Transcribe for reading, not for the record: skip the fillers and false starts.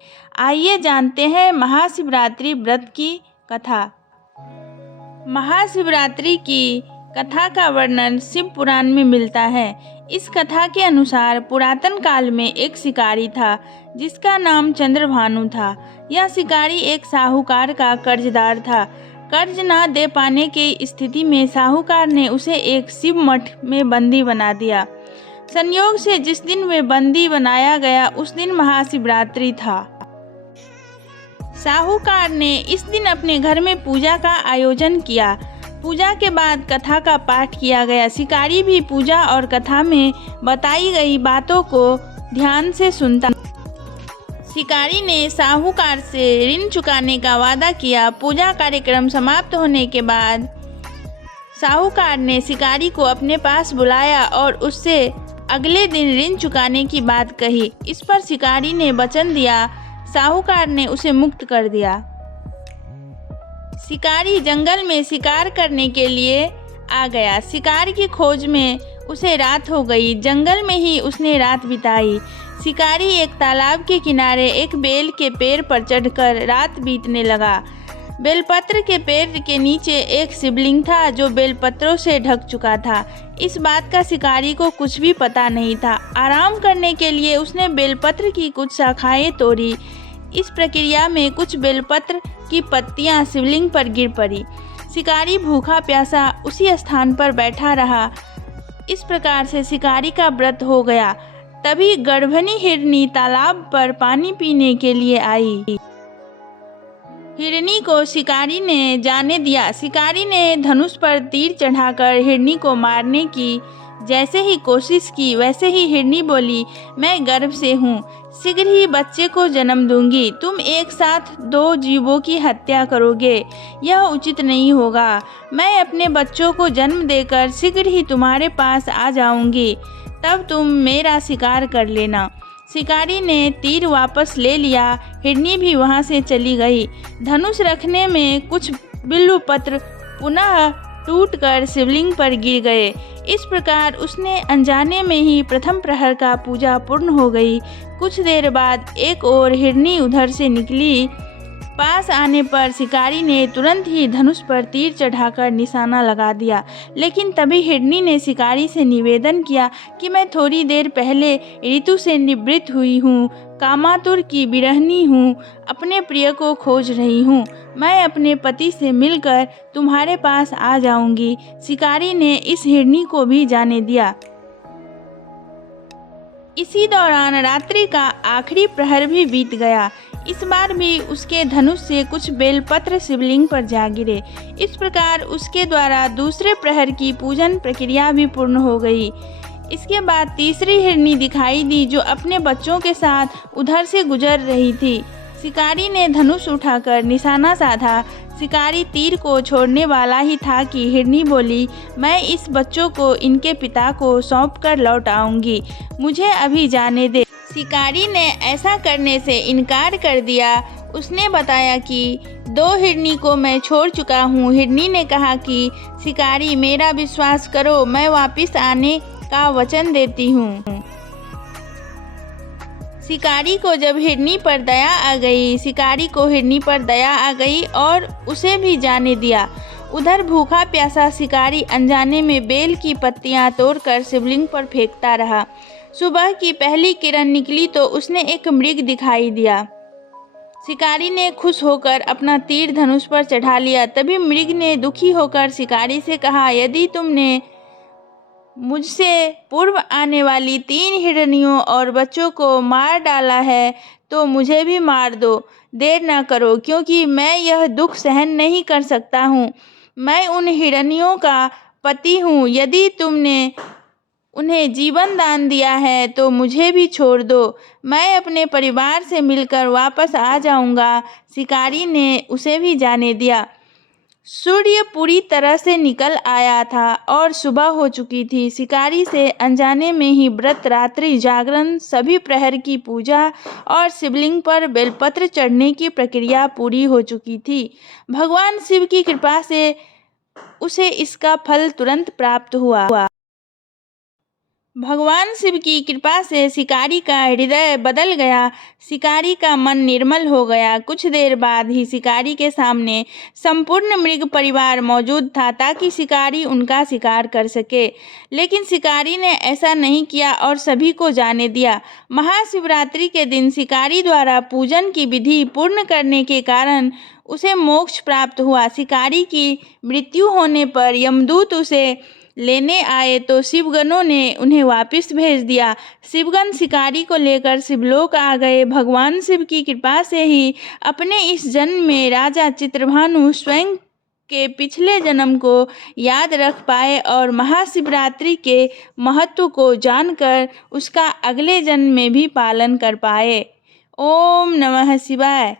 आइए जानते हैं महाशिवरात्रि व्रत की कथा। महाशिवरात्रि की कथा का वर्णन शिव पुराण में मिलता है। इस कथा के अनुसार पुरातन काल में एक शिकारी था जिसका नाम चंद्रभानु था। यह शिकारी एक साहूकार का कर्जदार था। कर्ज न दे पाने की स्थिति में साहूकार ने उसे एक शिव मठ में बंदी बना दिया। संयोग से जिस दिन वे बंदी बनाया गया उस दिन महाशिवरात्रि था। साहूकार ने इस दिन अपने घर में पूजा का आयोजन किया। पूजा के बाद कथा का पाठ किया गया। शिकारी भी पूजा और कथा में बताई गई बातों को ध्यान से सुनता। शिकारी ने साहूकार से ऋण चुकाने का वादा किया। पूजा कार्यक्रम समाप्त होने के बाद साहूकार ने शिकारी को अपने पास बुलाया और उससे अगले दिन ऋण चुकाने की बात कही। इस पर शिकारी ने वचन दिया। साहूकार ने उसे मुक्त कर दिया। शिकारी जंगल में शिकार करने के लिए आ गया। शिकार की खोज में उसे रात हो गई। जंगल में ही उसने रात बिताई। शिकारी एक तालाब के किनारे एक बेल के पेड़ पर चढ़कर रात बीतने लगा। बेलपत्र के पेड़ के नीचे एक शिवलिंग था जो बेलपत्रों से ढक चुका था। इस बात का शिकारी को कुछ भी पता नहीं था। आराम करने के लिए उसने बेलपत्र की कुछ शाखाएं तोड़ी। इस प्रक्रिया में कुछ बेलपत्र की पत्तियां शिवलिंग पर गिर पड़ी। शिकारी भूखा प्यासा उसी स्थान पर बैठा रहा। इस प्रकार से शिकारी का व्रत हो गया। तभी गर्भनी हिरनी तालाब पर पानी पीने के लिए आई। हिरनी को शिकारी ने जाने दिया। शिकारी ने धनुष पर तीर चढ़ाकर हिरनी को मारने की जैसे ही कोशिश की वैसे ही हिरनी बोली, मैं गर्भ से हूँ, शीघ्र ही बच्चे को जन्म दूंगी। तुम एक साथ दो जीवों की हत्या करोगे, यह उचित नहीं होगा। मैं अपने बच्चों को जन्म देकर शीघ्र ही तुम्हारे पास आ जाऊंगी, तब तुम मेरा शिकार कर लेना। शिकारी ने तीर वापस ले लिया। हिरनी भी वहां से चली गई। धनुष रखने में कुछ बिल्व पत्र पुनः टूटकर शिवलिंग पर गिर गए। इस प्रकार उसने अनजाने में ही प्रथम प्रहर का पूजा पूर्ण हो गई। कुछ देर बाद एक और हिरनी उधर से निकली। पास आने पर शिकारी ने तुरंत ही धनुष पर तीर चढ़ाकर निशाना लगा दिया। लेकिन तभी हिरनी ने शिकारी से निवेदन किया कि मैं थोड़ी देर पहले ऋतु से निवृत्त हुई हूँ, कामातुर की विरहनी हूँ, अपने प्रिय को खोज रही हूँ। मैं अपने पति से मिलकर तुम्हारे पास आ जाऊंगी। शिकारी ने इस हिरनी को भी जाने दिया। इसी दौरान रात्रि का आखिरी प्रहर भी बीत गया। इस बार भी उसके धनुष से कुछ बेलपत्र शिवलिंग पर जा गिरे। इस प्रकार उसके द्वारा दूसरे प्रहर की पूजन प्रक्रिया भी पूर्ण हो गई। इसके बाद तीसरी हिरनी दिखाई दी जो अपने बच्चों के साथ उधर से गुजर रही थी। शिकारी ने धनुष उठाकर निशाना साधा। शिकारी तीर को छोड़ने वाला ही था कि हिरनी बोली, मैं इस बच्चों को इनके पिता को सौंप कर लौट आऊंगी, मुझे अभी जाने दे। शिकारी ने ऐसा करने से इनकार कर दिया। उसने बताया कि दो हिरनी को मैं छोड़ चुका हूँ। हिरनी ने कहा कि शिकारी मेरा विश्वास करो, मैं वापस आने का वचन देती हूँ। शिकारी को जब हिरनी पर दया आ गई, शिकारी को हिरनी पर दया आ गई और उसे भी जाने दिया। उधर भूखा प्यासा शिकारी अनजाने में बेल की पत्तियां तोड़कर शिवलिंग पर फेंकता रहा। सुबह की पहली किरण निकली तो उसने एक मृग दिखाई दिया। शिकारी ने खुश होकर अपना तीर धनुष पर चढ़ा लिया। तभी मृग ने दुखी होकर शिकारी से कहा, यदि तुमने मुझसे पूर्व आने वाली 3 हिरनियों और बच्चों को मार डाला है तो मुझे भी मार दो। देर ना करो, क्योंकि मैं यह दुख सहन नहीं कर सकता हूँ। मैं उन हिरनियों का पति हूँ। यदि तुमने उन्हें जीवन दान दिया है तो मुझे भी छोड़ दो, मैं अपने परिवार से मिलकर वापस आ जाऊंगा। शिकारी ने उसे भी जाने दिया। सूर्य पूरी तरह से निकल आया था और सुबह हो चुकी थी। शिकारी से अनजाने में ही व्रत, रात्रि जागरण, सभी प्रहर की पूजा और शिवलिंग पर बेलपत्र चढ़ने की प्रक्रिया पूरी हो चुकी थी। भगवान शिव की कृपा से उसे इसका फल तुरंत प्राप्त हुआ। भगवान शिव की कृपा से शिकारी का हृदय बदल गया। शिकारी का मन निर्मल हो गया। कुछ देर बाद ही शिकारी के सामने संपूर्ण मृग परिवार मौजूद था ताकि शिकारी उनका शिकार कर सके। लेकिन शिकारी ने ऐसा नहीं किया और सभी को जाने दिया। महाशिवरात्रि के दिन शिकारी द्वारा पूजन की विधि पूर्ण करने के कारण उसे मोक्ष प्राप्त हुआ। शिकारी की मृत्यु होने पर यमदूत उसे लेने आए तो शिवगणों ने उन्हें वापस भेज दिया। शिवगण शिकारी को लेकर शिवलोक आ गए। भगवान शिव की कृपा से ही अपने इस जन्म में राजा चित्रभानु स्वयं के पिछले जन्म को याद रख पाए और महाशिवरात्रि के महत्व को जानकर उसका अगले जन्म में भी पालन कर पाए। ओम नमः शिवाय।